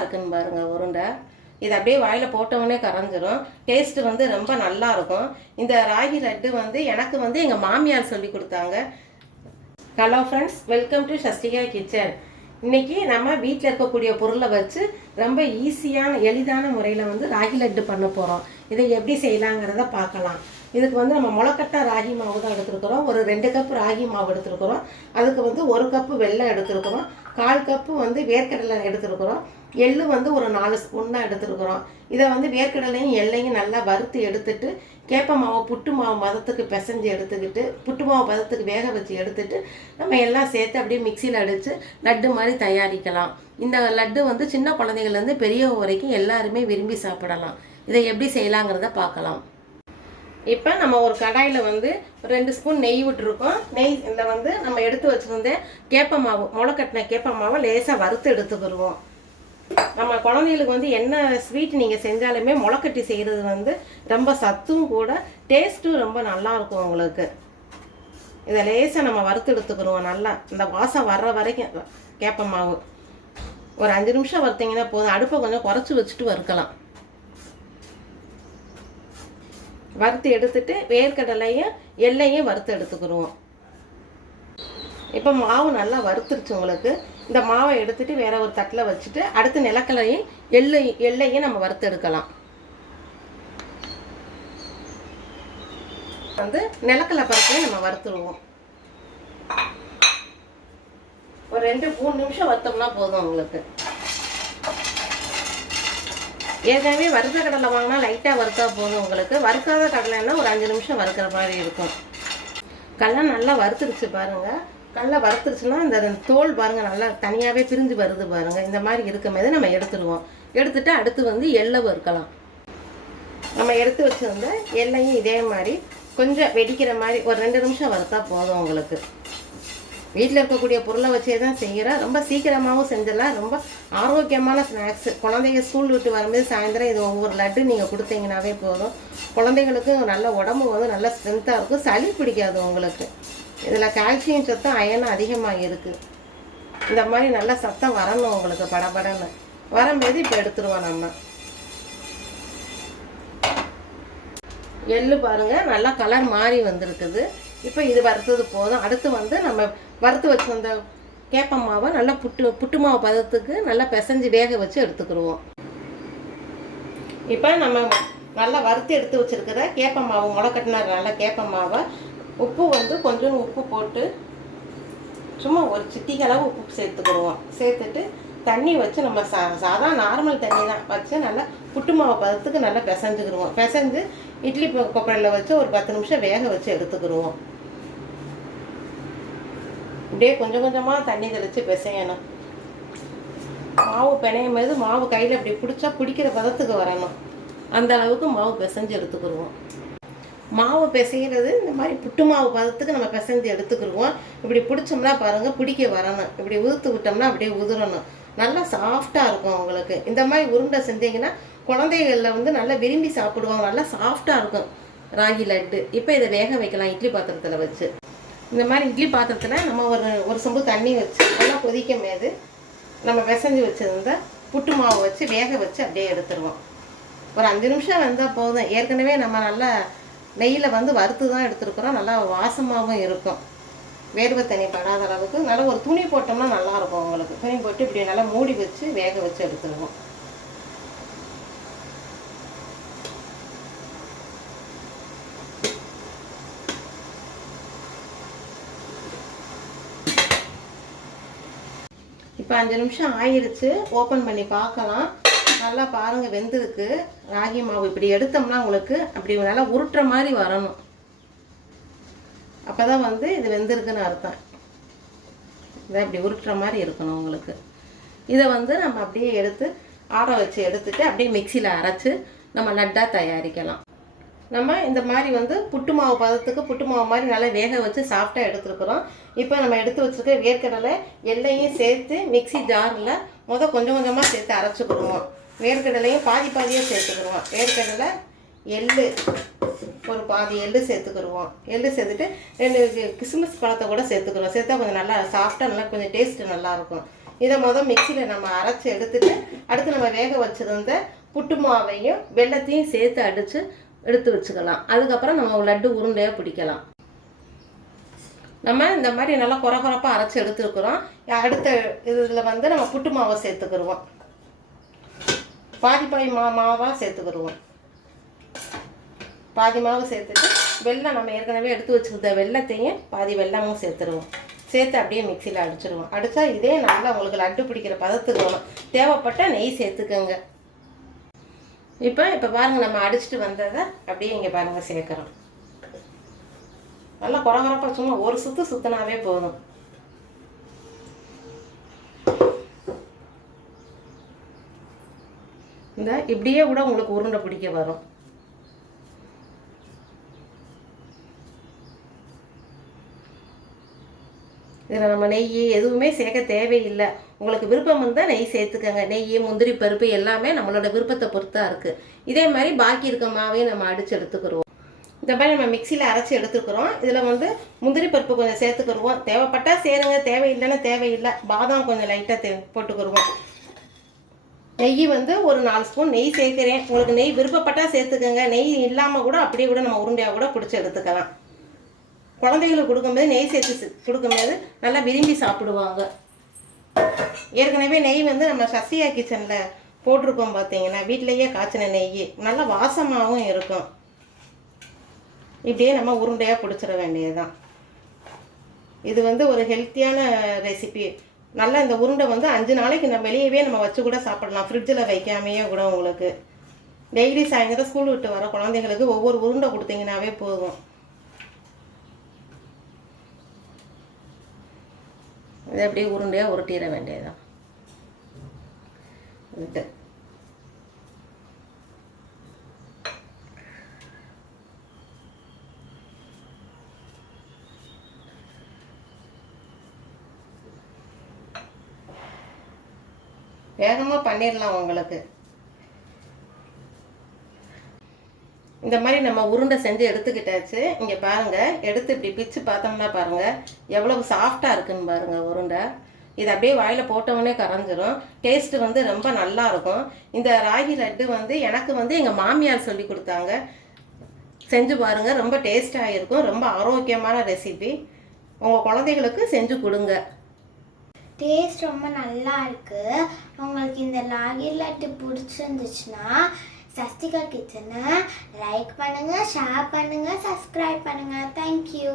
இருக்குன்னு பாருங்கள் உருண்டை. இது அப்படியே வாயில் போட்டவொடனே கரைஞ்சிரும். டேஸ்ட்டு வந்து ரொம்ப நல்லாயிருக்கும். இந்த ராகி லட்டு வந்து எனக்கு வந்து எங்கள் மாமியார் சொல்லி கொடுத்தாங்க. Hello friends, welcome to Shastika kitchen. இன்றைக்கி நம்ம வீட்டில் இருக்கக்கூடிய பொருளை வச்சு ரொம்ப ஈஸியான எளிதான முறையில் வந்து ராகி லட்டு பண்ண போகிறோம். இதை எப்படி செய்யலாங்கிறத பார்க்கலாம். இதுக்கு வந்து நம்ம முளைக்கட்டை ராகி மாவு தான் எடுத்துருக்குறோம். ஒரு 2 கப் ராகி மாவு எடுத்துருக்குறோம். அதுக்கு வந்து 1 கப்பு வெல்லம் எடுத்துருக்குறோம். 1/4 கப்பு வந்து வேர்க்கடலை எடுத்துருக்குறோம். எள்ளு வந்து ஒரு 4 ஸ்பூன் தான் எடுத்துருக்குறோம். இதை வந்து வேர்க்கடலையும் எள்ளையும் நல்லா வறுத்து எடுத்துட்டு கேப்ப மாவு புட்டு மாவு மதத்துக்கு பிசைஞ்சு எடுத்துக்கிட்டு புட்டு மாவு பதத்துக்கு வேக வச்சு எடுத்துட்டு நம்ம எல்லாம் சேர்த்து அப்படியே மிக்சியில் அடித்து லட்டு மாதிரி தயாரிக்கலாம். இந்த லட்டு வந்து சின்ன குழந்தைங்கள்லேருந்து பெரியவங்க வரைக்கும் எல்லாருமே விரும்பி சாப்பிடலாம். இதை எப்படி செய்யலாங்கிறத பார்க்கலாம். இப்போ நம்ம ஒரு கடாயில் வந்து 2 ஸ்பூன் நெய் விட்டுருக்கோம். நெய்யில் வந்து நம்ம எடுத்து வச்சுருந்த கேப்ப மாவு முளைக்கட்டின கேப்ப மாவை லேசாக வறுத்து எடுத்துக்கிடுவோம். நம்ம குழந்தைகளுக்கு வந்து என்ன ஸ்வீட் நீங்கள் செஞ்சாலுமே முளைக்கட்டி செய்கிறது வந்து ரொம்ப சத்தும் கூட, டேஸ்ட்டும் ரொம்ப நல்லாயிருக்கும் உங்களுக்கு. இதை லேசாக நம்ம வறுத்து எடுத்துக்கிடுவோம். நல்லா இந்த வாசம் வர்ற வரைக்கும் கேப்ப மாவு ஒரு 5 நிமிஷம் வறுத்தீங்கன்னா போதும். அடுப்பை கொஞ்சம் குறைச்சி வச்சுட்டு வறுக்கலாம். வறுத்து எடுத்துட்டு வேர்க்கடலையும் எள்ளையும் வறுத்து எடுத்துக்கிடுவோம். இப்போ மாவு நல்லா வறுத்துருச்சு உங்களுக்கு. இந்த மாவை எடுத்துட்டு வேற ஒரு தட்டில் வச்சுட்டு அடுத்து நிலக்கடலையும் எள்ளையும் நம்ம வறுத்து எடுக்கலாம். வந்து நிலக்கடலை பருப்பையும் நம்ம வறுத்துடுவோம். ஒரு 2-3 நிமிஷம் வறுத்தோம்னா போதும் உங்களுக்கு. ஏற்கனவே வறுத்த கடலை வாங்கினா லைட்டாக வறுத்தா போதும் உங்களுக்கு. வறுக்காத கடலைன்னா ஒரு 5 நிமிஷம் வறுக்கிற மாதிரி இருக்கும். கடலை நல்லா வறுத்துருச்சு பாருங்கள். கடலை வறுத்துருச்சுன்னா இந்த தோல் பாருங்கள் நல்லா தனியாகவே பிரிஞ்சு வருது பாருங்கள். இந்த மாதிரி இருக்கும் போது நம்ம எடுத்துடுவோம். எடுத்துட்டு அடுத்து வந்து எள்ளை வறுக்கலாம். நம்ம எடுத்து வச்சுருந்த எள்ளையும் இதே மாதிரி கொஞ்சம் வெடிக்கிற மாதிரி ஒரு 2 நிமிஷம் வறுத்தா போதும் உங்களுக்கு. வீட்டில் இருக்கக்கூடிய பொருளை வச்சே தான் செய்கிறேன். ரொம்ப சீக்கிரமாகவும் செஞ்சிடலாம். ரொம்ப ஆரோக்கியமான ஸ்நாக்ஸு. குழந்தைங்க ஸ்கூல் விட்டு வரும்போது சாயந்தரம் இது ஒவ்வொரு லட்டு நீங்கள் கொடுத்தீங்கன்னாவே போதும். குழந்தைங்களுக்கு நல்ல உடம்பு வந்து நல்ல ஸ்ட்ரென்த்தாக இருக்கும். சளி பிடிக்காது உங்களுக்கு. இதில் கால்சியம் சத்தம் அயனும் அதிகமாக இருக்குது. இந்த மாதிரி நல்ல சத்தம் வரணும் உங்களுக்கு. படபடன்னு வரும்போது இப்போ எடுத்துருவோம். நம்ம எள்ளு பாருங்கள் நல்லா கலர் மாறி வந்திருக்குது. இப்போ இது வறுத்தது போதும். அடுத்து வந்து நம்ம வறுத்து வச்சுருந்த கேப்ப மாவை நல்லா புட்டு மாவு பதத்துக்கு நல்லா பிசைஞ்சு வேக வச்சு எடுத்துக்கிடுவோம். இப்போ நம்ம நல்லா வறுத்து எடுத்து வச்சுருக்கிற கேப்ப மாவு முளைக்கட்டின நல்லா கேப்ப மாவை உப்பு வந்து கொஞ்சம் உப்பு போட்டு சும்மா ஒரு சிட்டிக்கு அளவு உப்பு சேர்த்துக்கிடுவோம். சேர்த்துட்டு தண்ணி வச்சு நம்ம சாதா நார்மல் தண்ணி தான் வச்சு நல்லா புட்டு மாவு பதத்துக்கு நல்லா பிசைஞ்சுக்கிடுவோம். பிசைஞ்சு இட்லி கொப்பரையில் வச்சு ஒரு 10 நிமிஷம் வேக வச்சு எடுத்துக்கிடுவோம். இப்படியே கொஞ்சம் கொஞ்சமாக தண்ணி தெளித்து பிசையணும். மாவு பிணையும் போது மாவு கையில் இப்படி பிடிச்சா பிடிக்கிற பதத்துக்கு வரணும். அந்த அளவுக்கு மாவு பிசைஞ்சு எடுத்துக்கிடுவோம். மாவு பிசைகிறது இந்த மாதிரி புட்டு மாவு பதத்துக்கு நம்ம பிசைஞ்சு எடுத்துக்கிடுவோம். இப்படி பிடிச்சோம்னா பாருங்கள் பிடிக்க வரணும். இப்படி உதுத்து விட்டோம்னா அப்படியே உதிரணும். நல்லா சாஃப்டாக இருக்கும் உங்களுக்கு. இந்த மாதிரி உருண்டை செஞ்சீங்கன்னா குழந்தைகளில் வந்து நல்லா விரும்பி சாப்பிடுவாங்க. நல்லா சாஃப்டாக இருக்கும் ராகி லட்டு. இப்போ இதை வேக வைக்கலாம் இட்லி பாத்திரத்தில் வச்சு. இந்த மாதிரி இட்லி பாத்திரத்தில் நம்ம ஒரு சொம்பு தண்ணி வச்சு நல்லா கொதிக்கும் போது நம்ம பிசைஞ்சு வச்சுருந்த புட்டு மாவு வச்சு வேக வச்சு அப்படியே எடுத்துருவோம். ஒரு 5 நிமிஷம் வந்தால் போதும். ஏற்கனவே நம்ம நல்லா நெய்யில் வந்து வறுத்து தான் எடுத்துருக்குறோம். நல்லா வாசமாகவும் இருக்கும். வேர்வை தண்ணி படாத அளவுக்கு நல்லா ஒரு துணி போட்டோம்னா நல்லாயிருக்கும் உங்களுக்கு. துணி போட்டு இப்படி நல்லா மூடி வச்சு வேக வச்சு எடுத்துருவோம். இப்போ 5 நிமிஷம் ஆயிடுச்சு. ஓப்பன் பண்ணி பார்க்கலாம். நல்லா பாருங்கள் வெந்திருக்கு ராகி மாவு. இப்படி எடுத்தோம்னா உங்களுக்கு அப்படி நல்லா உருட்டுற மாதிரி வரணும். அப்போ தான் வந்து இது வெந்திருக்குன்னு அர்த்தம். இதை இப்படி உருட்டுற மாதிரி இருக்கணும் உங்களுக்கு. இதை வந்து நம்ம அப்படியே எடுத்து ஆற வச்சு எடுத்துட்டு அப்படியே மிக்சியில் அரைச்சி நம்ம லட்டாக தயாரிக்கலாம். நம்ம இந்த மாதிரி வந்து புட்டு மாவு பதத்துக்கு புட்டு மாவு மாதிரி நல்லா வேக வச்சு சாஃப்டாக எடுத்துருக்குறோம். இப்போ நம்ம எடுத்து வச்சுருக்க வேர்க்கடலை எள்ளையும் சேர்த்து மிக்சி ஜாரில் கொஞ்சம் கொஞ்சமாக சேர்த்து அரைச்சிக்கிடுவோம். வேர்க்கடலையும் பாதியாக சேர்த்துக்கிடுவோம். வேர்க்கடலை எள்ளு ஒரு பாதி எள்ளு சேர்த்துக்கிடுவோம். எள்ளு சேர்த்துட்டு 2 கிஸ்மிஸ் பழத்தை கூட சேர்த்துக்கிறோம். சேர்த்தா கொஞ்சம் நல்லா சாஃப்டாக நல்லா கொஞ்சம் டேஸ்ட்டு நல்லாயிருக்கும். இதை மிக்சியில் நம்ம அரைச்சி எடுத்துட்டு அடுத்து நம்ம வேக வச்சுருந்த புட்டு மாவையும் வெல்லத்தையும் சேர்த்து அடித்து எடுத்து வச்சுக்கலாம். அதுக்கப்புறம் நம்ம லட்டு உருண்டையாக பிடிக்கலாம். நம்ம இந்த மாதிரி நல்லா குறப்பாக அரைச்சி எடுத்துருக்குறோம். அடுத்த இதில் நம்ம புட்டு மாவை சேர்த்துக்கிடுவோம். பாதி மாவாக சேர்த்துக்கிடுவோம். பாதி மாவு சேர்த்துட்டு வெல்லம் நம்ம ஏற்கனவே எடுத்து வச்சுக்கிட்ட வெல்லத்தையும் பாதி வெல்லமும் சேர்த்துருவோம். சேர்த்து அப்படியே மிக்சியில் அடிச்சிடுவோம். அடித்தா இதே நல்லா உங்களுக்கு லட்டு பிடிக்கிற பதத்துக்கு வரும். தேவைப்பட்ட நெய் சேர்த்துக்கோங்க. இப்போ பாருங்கள், நம்ம அடிச்சுட்டு வந்ததை அப்படியே இங்கே பாருங்கள் சேர்க்குறோம். நல்லா குறப்பாக சும்மா ஒரு சுற்றினாவே போதும். இந்த இப்படியே கூட உங்களுக்கு உருண்டை பிடிக்க வரும். இதில் நம்ம நெய் எதுவுமே சேர்க்க தேவையில்லை. உங்களுக்கு விருப்பம் இருந்தால் நெய் சேர்த்துக்கோங்க. நெய், முந்திரி பருப்பு எல்லாமே நம்மளோட விருப்பத்தை பொறுத்தா இருக்குது. இதே மாதிரி பாக்கி இருக்க மாவையும் நம்ம அடித்து எடுத்துக்கிறோம். இந்த மாதிரி நம்ம மிக்சியில் அரைச்சி எடுத்துக்கிறோம். இதில் முந்திரி பருப்பு கொஞ்சம் சேர்த்துக்கிடுவோம். தேவைப்பட்டால் சேருங்க, தேவையில்லைன்னா தேவையில்லை. பாதாம் கொஞ்சம் லைட்டாக போட்டுக்கிடுவோம். நெய் ஒரு 4 ஸ்பூன் நெய் சேர்க்குறேன். உங்களுக்கு நெய் விருப்பப்பட்டால் சேர்த்துக்கோங்க. நெய் இல்லாமல் கூட அப்படியே கூட நம்ம உருண்டையாக கூட பிடிச்சி எடுத்துக்கலாம். குழந்தைகளுக்கு கொடுக்கும்போது நெய் சேர்த்து கொடுக்கும்போது நல்லா விரும்பி சாப்பிடுவாங்க. ஏற்கனவே நெய் நம்ம சசியா கிச்சனில் போட்டிருக்கோம் பார்த்தீங்கன்னா, வீட்டிலையே காய்ச்சின நெய் நல்லா வாசமாகவும் இருக்கும். இப்படியே நம்ம உருண்டையாக பிடிச்சிட வேண்டியதுதான். இது ஒரு ஹெல்த்தியான ரெசிபி. நல்லா இந்த உருண்டை 5 நாளைக்கு நம்ம வெளியவே நம்ம வச்சு கூட சாப்பிடலாம். ஃப்ரிட்ஜில் வைக்காமையே கூட உங்களுக்கு டெய்லி சாயங்காலம் ஸ்கூல் விட்டு வர குழந்தைங்களுக்கு ஒவ்வொரு உருண்டை கொடுத்தீங்கன்னாவே போதும். இதை அப்படியே உருண்டையாக உருட்டிட வேண்டியதுதான். விட்டு வேகமாக பண்ணிடலாம் உங்களுக்கு. இந்த மாதிரி நம்ம உருண்டை செஞ்சு எடுத்துக்கிட்டாச்சு. இங்கே பாருங்கள், எடுத்து இப்படி பிச்சு பார்த்தோம்னா பாருங்கள் எவ்வளவு சாஃப்டாக இருக்குன்னு பாருங்கள் உருண்டை. இது அப்படியே வாயில் போட்டவொடனே கரைஞ்சிரும். டேஸ்ட்டு ரொம்ப நல்லாயிருக்கும். இந்த ராகி லட்டு எனக்கு எங்கள் மாமியார் சொல்லி கொடுத்தாங்க. செஞ்சு பாருங்கள், ரொம்ப டேஸ்ட்டாக இருக்கும். ரொம்ப ஆரோக்கியமான ரெசிபி. உங்கள் குழந்தைகளுக்கு செஞ்சு கொடுங்க. டேஸ்ட் ரொம்ப நல்லா இருக்குது. உங்களுக்கு இந்த ராகி லட்டு பிடிச்சிருந்துச்சுன்னா சஸ்திகா கிச்சனை லைக் பண்ணுங்கள், ஷேர் பண்ணுங்கள், சப்ஸ்கிரைப் பண்ணுங்கள். தேங்க்யூ.